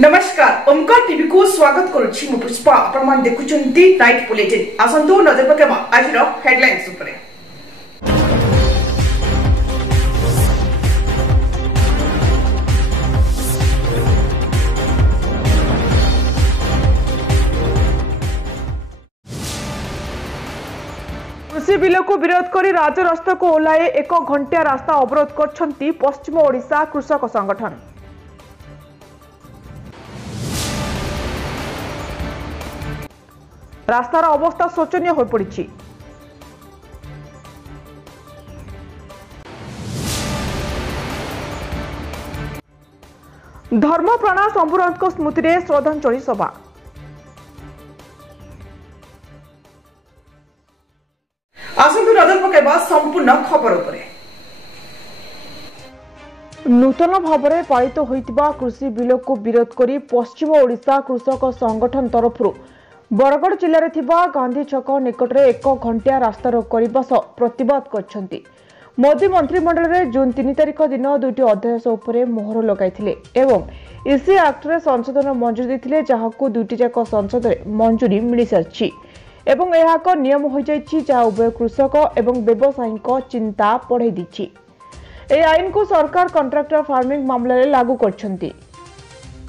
नमस्कार ओमकार टीवी को स्वागत करुछि मु पुष्पा आपण देखुचंती नाइट बुलेटिन आसंतो नजर पकेमा आज हेडलाइंस ऊपर। कृषि बिल को विरोध करी राजरास्ता को ओह्लाए 1 घंटिया रास्ता अवरोध करछंती पश्चिम ओडिशा कृषक संगठन। रास्तार अवस्था शोचनीय हो पड़ी। धर्मप्राण शंभुराज स्मृति में श्रद्धांजलि सभा। आसंतु नजर पकेबा संपूर्ण खबर उपरे। नूतन भाव में पालित होइतिबा कृषि बिल को विरोध करी पश्चिम ओडिशा कृषक संगठन तरफ बरगढ़ जिले में थिबा गांधी छक निकट में 1 घंटिया रास्ता रोक करने सह प्रतिवाद करछंती। मोदी मंत्रिमंडल में जून 3 तारिख दिन 2टी अध्यादेश उपरे मोहर लगाइथिले एवं इसी एक्ट रे संशोधन मंजूरी देथिले जहाको 2टी जाक संसद रे मंजूरी मिली सारछि एवं एहा एक नियम हो जाइछि जहा उभय कृषक एवं व्यवसायी चिंता बढ़ाई दिछि। ए आईन को सरकार कॉन्ट्रैक्टर फार्मिंग मामला रे लागू करछंती।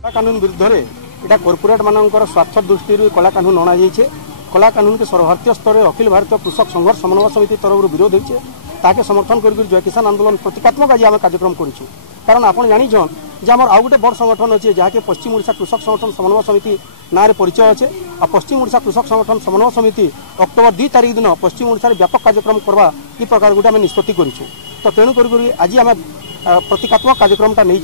कानून विरुद्ध रे एटा कॉर्पोरेट मानकर स्वार्थ दृष्टि कला कानून अणा जाइए। कला कानून के सर्वभारतीय स्तर में अखिल भारतीय कृषक संघर्ष समन्वय समिति तरफ विरोध होइछे। ताके समर्थन कर जय किसान आंदोलन प्रतीकात्मक आज आम कार्यक्रम करूँ। कारण आप जानीछन जे आम आउ गोटे बड़ संगठन अच्छे जहाँकि पश्चिम ओडिशा कृषक संगठन समन्वय समिति ना परिचय अच्छे। आ पश्चिम ओडिशा कृषक संगठन समन्वय समिति अक्टोबर 2 तारिख दिन पश्चिम ओडिशा व्यापक कार्यक्रम करवा ई प्रकार गोटे आम निष्पत्ति करूँ। तो तेणु कर आज आम प्रतीकात्मक कार्यक्रमटा नहीं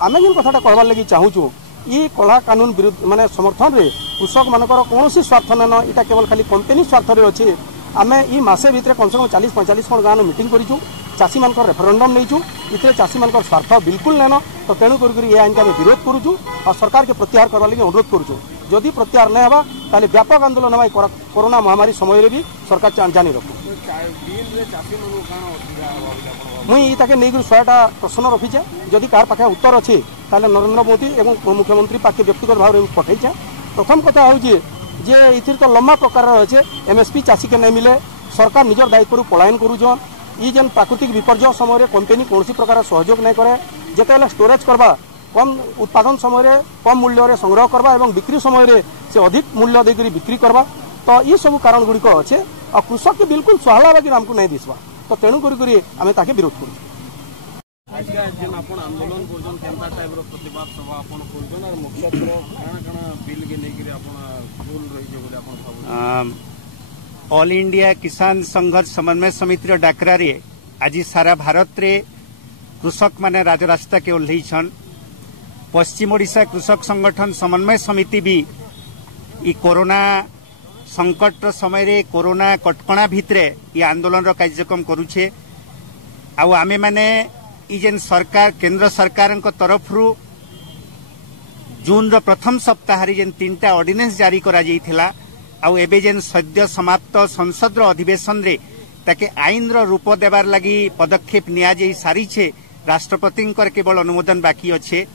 आम जिन कथाटा कहबार लगी चाहूँ ये कला कानून विरुद्ध माने समर्थन रे कृषक मानकर कौन स्वार्थ नान इटा केवल खाली कंपनी स्वार्थ रे अच्छे। आम ई मसे भितर कम से कम 40-45 गाँव मीटिंग करूँ। चाषी मान रेफरेंडम नहीं इतने चाषी मान स्वार्थ बिल्कुल नान। तो तेणु कर आईन के विरोध करूँ और सरकार के प्रत्याहार करने लगे अनुरोध करूँ। जदि प्रत्याहार नहीं होगा ताले व्यापक आंदोलन होगा। कोरोना महामारी समय भी सरकार जानी रखू। मुई ताके नहीं 100टा प्रश्न रखीचे। जदि कार पाखे उत्तर अच्छे ताले नरेंद्र मोदी एवं मुख्यमंत्री पाखे व्यक्तिगत भाव में पठेचे। प्रथम कथा हूँ जे इथिर तो लंबा प्रकार अच्छे एमएसपी चाषी के नहीं मिले सरकार निजर दायित्व पलायन करूछन। ई जेन प्राकृतिक विपर्य समय कंपनी कौन प्रकार सहयोग नहीं करे। जिते स्टोरेज करवा कम उत्पादन समय कम मूल्य संग्रह करवा एवं बिक्री समय से अधिक मूल्य देकर बिक्री करवा। तो ये सब कारण गुड़िक अच्छे और कृषक के बिल्कुल सुहाला लगे आमको नहीं दिसवा। तो तेणु कर आम ताके विरोध करूँ। आंदोलन प्रतिवाद सभा ऑल इंडिया किसान संघर्ष समन्वय समिति डाकरा रे आज सारा भारत रे कृषक माने राजरास्ता के ओह्लैछन। पश्चिम ओडिशा कृषक संगठन समन्वय समिति भी ई कोरोना संकट समय रे कोरोना कटकणा भितरे ये आंदोलन रो कार्यक्रम करूछे। आउ आमे माने ई जेन सरकार केंद्र सरकार तरफ जून रो प्रथम सप्ताह जेन 3टा ऑर्डिनेंस जारी करा जाइथिला आउ एबे जेन सद्य समाप्त संसद रो अधिवेशन रे ताके आईन रो रूप देबार लगी पदक्षेप निया जाई सारी छे। राष्ट्रपति केवल अनुमोदन बाकी अच्छे।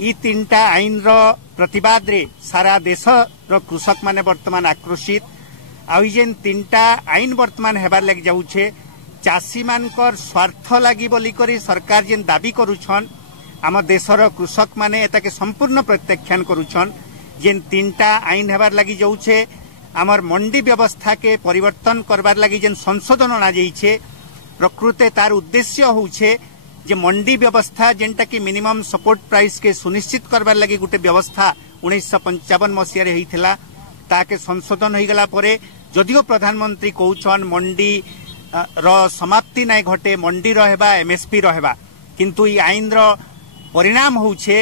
ई 3टा आईन रो प्रतिवाद रे सारा देश रो कृषक माने वर्तमान आक्रोशित। आउ जेन 3टा आईन वर्तमान हेबार लगी जाउछे चाषी मानकर स्वार्थ लगी बोली करी सरकार जेन दाबी करूछन आम देशर कृषक माने एताके संपूर्ण प्रत्याख्यान करूछन। जेन 3टा आईन हेबार लगी जाउछे आमर मंडी व्यवस्था के परिवर्तन करबार लगी जेन संशोधन अना जाइछे प्रकृते तार उद्देश्य होउछे जे मंडी व्यवस्था जेनटा कि मिनिमम सपोर्ट प्राइस के सुनिश्चित करबार लगी गुटे व्यवस्था 1955 मसीह होइथिला ताके संशोधन हो गला परे जदियो प्रधानमंत्री कहउछन मंडी रो समाप्ति नहीं घटे मंडी रहेबा एमएसपी रहेबा किंतु ई आईन रो परिणाम होउछे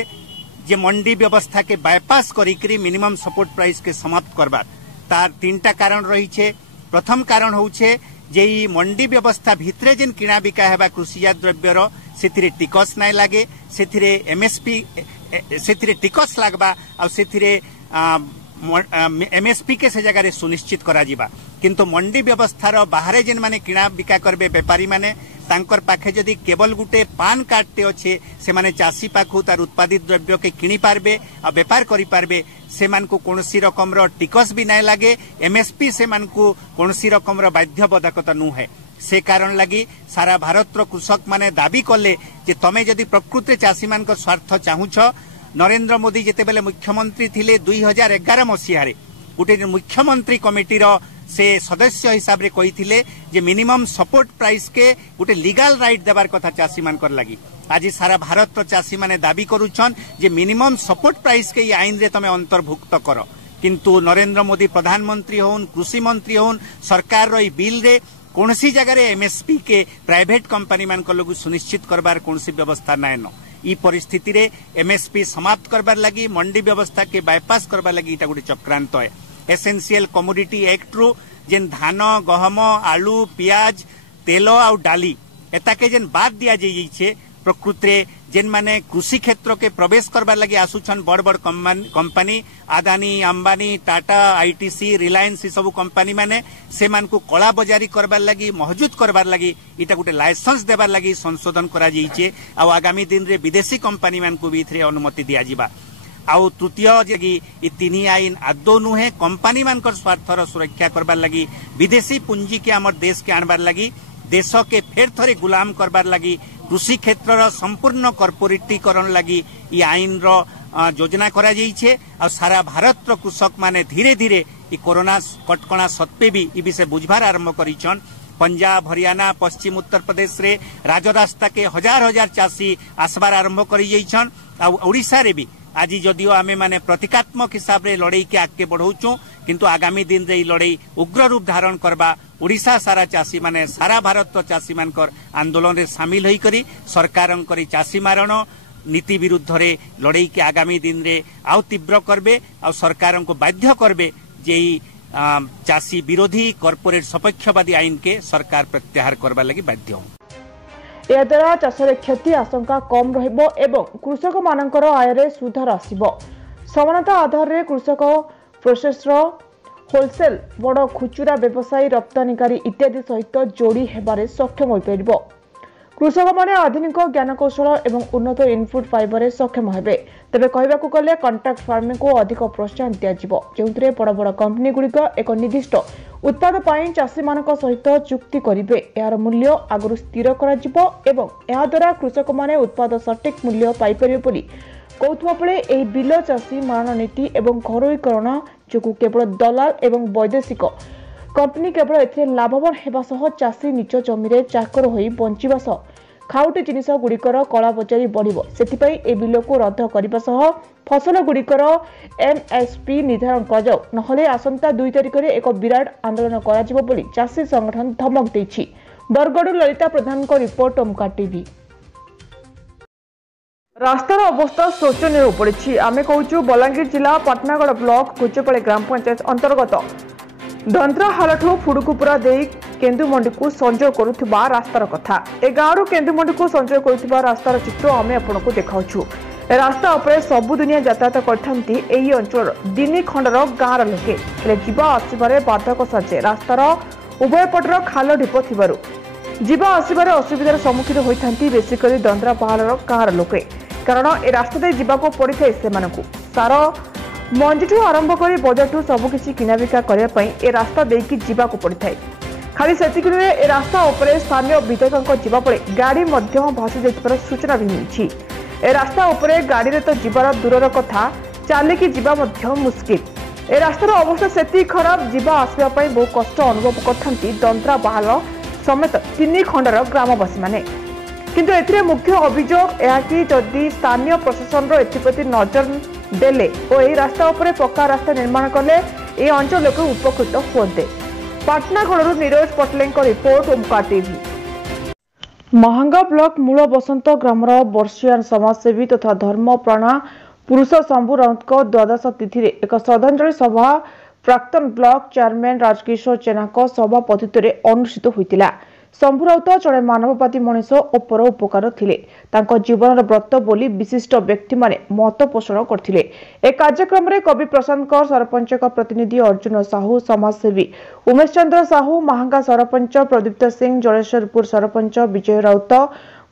जे मंडी व्यवस्था के बायपास करिकरी मिनिमम सपोर्ट प्राइस के समाप्त करबार। तार 3टा कारण रही। प्रथम कारण होउछे जे ई मंडी व्यवस्था भितरे जेन किणा बिका हेबा कृषिजात द्रव्यर सेथिरे टिकस नहीं लागे सेथिरे एमएसपी सेथिरे टिकस लागबा आ सेथिरे एमएसपी के से जगह सुनिश्चित करा जिबा। किंतु मंडी व्यवस्थार बाहर जेन माने किणा बिका करबे व्यापारी माने तांकर पाखे जदि केवल गुटे पान कार्ड टे अच्छे से माने चाषी पाखु तार उत्पादित द्रव्य के किनी पारबे आ व्यापार करि पारबे से मानकु कोनसी रकम रो टिकस भी नाय लागे एमएसपी से मानकु कोनसी रकम रो बाध्यबाधकता नु है से कारण लगी सारा भारत रो कृषक माने दाबी कले जे तमे जदि प्रकृति चाषी मान को स्वार्थ चाहूछ नरेंद्र मोदी जेते बेले मुख्यमंत्री थिले 2011 मसीहा रे गुटे मुख्यमंत्री कमिटी रो से सदस्य हिसाब रे कहिथिले जे मिनिमम सपोर्ट प्राइस के गुटे लीगल राइट देबार कथा चाषी मान कर लगी आज सारा भारत रो चाषी माने दाबी करूछन जे मिनिमम सपोर्ट प्राइस के ये आईन रे तमे अंतर्भुक्त करो किंतु नरेंद्र मोदी प्रधानमंत्री होन कृषि मंत्री होन सरकार रो बिल रे कोनसी जगह रे एमएसपी के प्राइवेट कंपनी मान को लोग सुनिश्चित करबार कोनसी व्यवस्था नाय न ई परिस्थिति रे एमएसपी समाप्त करबार लगी मंडी व्यवस्था के बायपास करबार लगी इटा गुटे चक्रांत है एसेंशियल कमोडिटी एक्ट रु जेन धान गहम आलू पियाज तेल आउ डाली एता के जेन बाद दिया जाइए प्रकृति जेन माने कृषि क्षेत्र के प्रवेश करबार लगी आसुछन बड़ बड़ कंपनी आदानी अंबानी टाटा आईटीसी रिलायंस सब कंपनी माने से मान को कला बजारी करबार लगी महजूद करबार लगी इटा गुटे लाइसेंस देबार लगी संशोधन करा जाइए आ आगामी दिन रे विदेशी कंपनी मान को भी इथरे अनुमति दिया जिबा आउ तृतीय जे ई तीन आईन आदौ नुहे कंपनी मान स्वार्थर सुरक्षा करबार लगी विदेशी पूंजी के आमर देश के आनबार लगी देश के फेर थरे गुलाम करबार लगी कृषि क्षेत्र संपूर्ण कॉर्पोरेटीकरण लगी ये आईन रो योजना करा जाइछे आ सारा भारत रो कृषक माने धीरे धीरे ई कोरोना कटकणा सत्वे भी ई विषय बुझबार आरंभ करिछन पंजाब हरियाणा पश्चिम उत्तर प्रदेश रे राजरास्ता के हजार हजार चाषी आसबार आरंभ करि जाइछन आ ओडिसा रे भी आज जदियो आमे माने प्रतीकात्मक हिसाब रे लड़ाई के आगे बढ़ौचु किंतु आगामी दिन रे लड़ाई उग्र रूप धारण करबा ओडिशा सारा चाषी माने सारा भारत चाषी मानकर आंदोलन रे शामिल होई करी सरकारन करी चाषी मारण नीति विरुद्ध रे लड़ाई के आगामी दिन रे आउ तीव्र करबे आ सरकारन को बाध्य करबे जे चाषी विरोधी कॉर्पोरेट सपक्षवादी आईन के सरकार प्रत्याहार करबा लगी बाध्य हो याद्वारा चाषर क्षति आशंका कम रहिबो एवं कृषक मानकर आय रे सुधार आसिबो समानता आधार रे कृषक प्रोसेसर होलसेल बड़ खुचुरा व्यवसायी रप्तानिकारी इत्यादि सहित जोड़ी हेबारे सक्षम होई परिबो कृषक माने आधुनिक ज्ञानकौशल एवं उन्नत इनपुट पाइबारे सक्षम हेबे तबे कहबाकू गले कॉन्ट्रैक्ट फार्मिंग को अधिक प्रोत्साहन दिया जिवो जेउतरे बड़ बड़ कंपनी गुड़िक एक निर्दिष्ट उत्पाद पाई चाषी मानक सहित चुक्ति करिवे यार मूल्य आगु स्थिर करा जिवो एवं या द्वारा कृषक माने उत्पाद सटीक मूल्य पाई परिबे बोली कहउथबा बेले एही बिल चाषी मारण नीति एवं घरोईकरण जो केवल दलाल एवं वैदेशिक कंपनी केवल एथिरे लाभवान हेबा सह चाषी निज जमीरे चाकर होई बंचिबा सह खाउटी जिनिस गुड़िकर कला बजारी बढ़िबो सेथिपई ए बिल को रद्द करबा सह फसल गुड़िकर एमएसपी निर्धारण कराଯାଉ नहले आसंता 2 तारिख रे एक विराट आंदोलन कराଯିबो बोली चाषी संगठन धमक दैछि बरगड़ ललिता प्रधान को रिपोर्ट ओमकार टीवी रास्तार अवस्था शोचनीय पड़ी आमे कहूँ बलांगीर जिला पाटनागढ़ ब्लॉक कुचपाड़ी ग्राम पंचायत अंतर्गत दंत्राहालठू फुड़कुपुरा दे केन्दुमंडी को संजोग करुवा रास्तार कथा ए गाँव केन्दुमंडी को संजोग करुवा रास्तार चित्र आमे आपको देखाऊँ रास्ता उपरे सबु दुनिया यातायात करथांती एही अंचल दिनी खंडर गाँवर लोके हेले जीवा आसबारे बाधक साजे रास्तार उभय पटर खाल ढीप थिबारु जीवा आसबारे असुविधार सम्मुखीन होइथांती बेसिकली दंत्रापाहालर गाँवर लोके कारण ए रास्ता दे जीवाको पड़िथाय सेमानकु सार मंजीठू आरंभ कर बजारठू सबकिछि किनाबिका करबा पई ए रास्ता देकी जीवाको पड़िथाय खाली सेतिक नुहे ए रास्ता उपरे स्थानीय विधायकक जीवा पड़े गाड़ी मध्य भासी जाइथिबार सूचना भी मिलिछि ए रास्ता उपरे गाड़ी रे तो जीवार दूरर कथा चालिकी जीवा मध्य मुश्किल ए रास्तार अवस्था सेति खराब जीवा आसबा पई बहु कष्ट अनुभव करथांती दंत्रापाहाल समेत 3 खंडर ग्रामवासी माने किंतु एथिरे मुख्य अभियोग यह कि जदि स्थानीय प्रशासन रो एथिप्रति नजर देले ओ एही रास्ता उपरे पक्का रास्ता निर्माण कले ए अंचल लोक उपकृत होते पाटनागढ़ नीरज पटलें रिपोर्ट ओमकार टीवी महांगा ब्लॉक मूल बसंत ग्रामर वर्षियान समाजसेवी तथा धर्मप्राण पुरुष शंभु राउत द्वादश तिथि एक श्रद्धांजलि सभा प्राक्तन ब्लॉक चेयरमैन राजकिशोर जेना सभापतित्व अनुष्ठित होता शंभु राउत जड़े मानववादी मनीष और पर उपकार थिले तांको जीवन व्रत बोली विशिष्ट व्यक्ति माने मत पोषण करथिले। एक कार्यक्रम रे कवि प्रशांत कर सरपंच प्रतिनिधि अर्जुन साहू समाजसेवी उमेश चंद्र साहू महांगा सरपंच प्रदीप्त सिंह जलेश्वरपुर सरपंच विजय राउत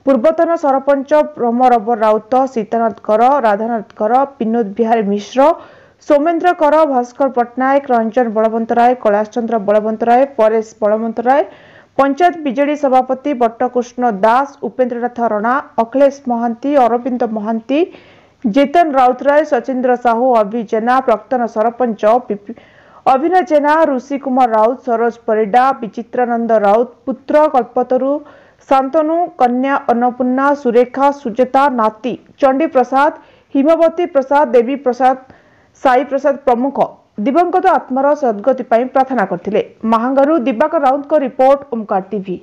पूर्वतन सरपंच प्रमरबर राउत सीतानाथ कर राधानाथ कर विनोद बिहारी मिश्र सोमेन्द्र कर भास्कर पट्टनायक रंजन बलवंत राय कैलाश चंद्र बलवंत राय परेश बलवंत राय पंचायत बीजेडी सभापति बट्टकृष्ण दास उपेन्द्रनाथ रणा अखिलेश महांती अरविंद महांती जेतन राउतराय सचिंद्र साहू अभि जेना प्राक्तन सरपंच अभिनय जेना ऋषि कुमार राउत सरोज परिडा विचित्रानंद राउत पुत्र कल्पतरु शांतनु कन्या अन्नपूर्णा सुरेखा सुजेता नाती चंडी प्रसाद हिमवती प्रसाद देवी प्रसाद साई प्रसाद प्रमुख दिवंगत आत्मार सद्गति प्रार्थना करथिले। महांगारू दिवाकर राउत को report Omkar TV.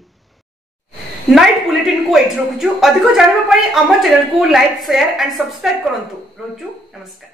Night bulletin को एट रखुछु अधिक जानिबा पई हमर चैनल को लाइक शेयर एंड सब्सक्राइब करंतु। रोजु नमस्कार।